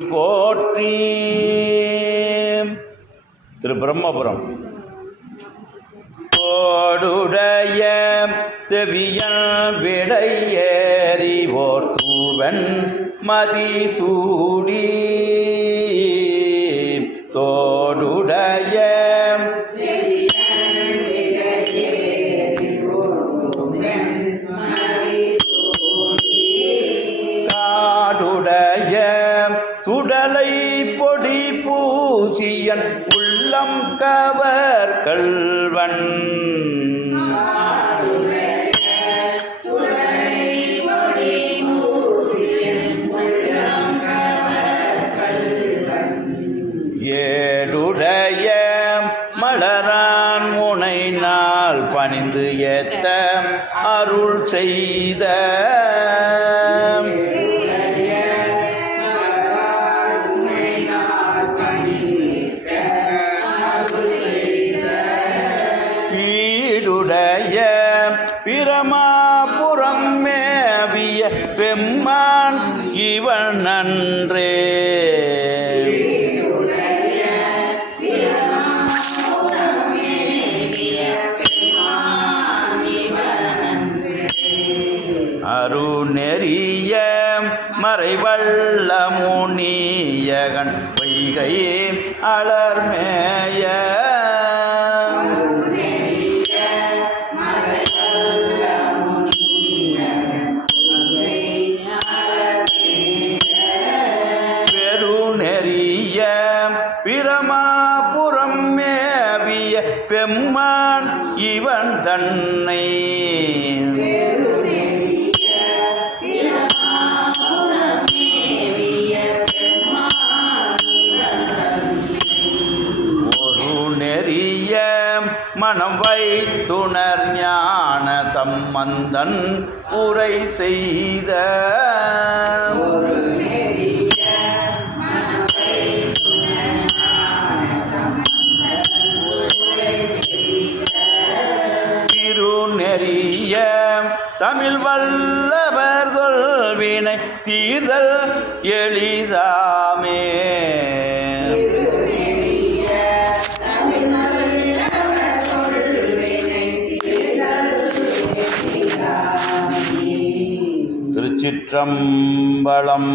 போற்றி திரு பிரம்மபுரம் கோடுடைய செவியன் விடையேறி ஓர் தூவன் மதிசூடி. என் உள்ளம் கவர் கல்வன் ஏடுடைய மலரான் முனை நாள் பணிந்து ஏத்த அருள் செய்த ஈடுடைய பிரமாபுரம் மேவிய பெம்மான் இவன் நன்றே அருணெறிய மறைவள்ள முனியகன் பொய்கையே அலர்மேய பிரமாபுரம் மேவிய பெம்மான் இவன் தன்னை. ஒரு நெறிய மனம் வைத்துணர் ஞான தம்மந்தன் உரை செய்த திருநெறிய தமிழ் வல்லவர் தொல்வினை தீர்தல் எளிதாமே. திருச்சிற்றம்பலம்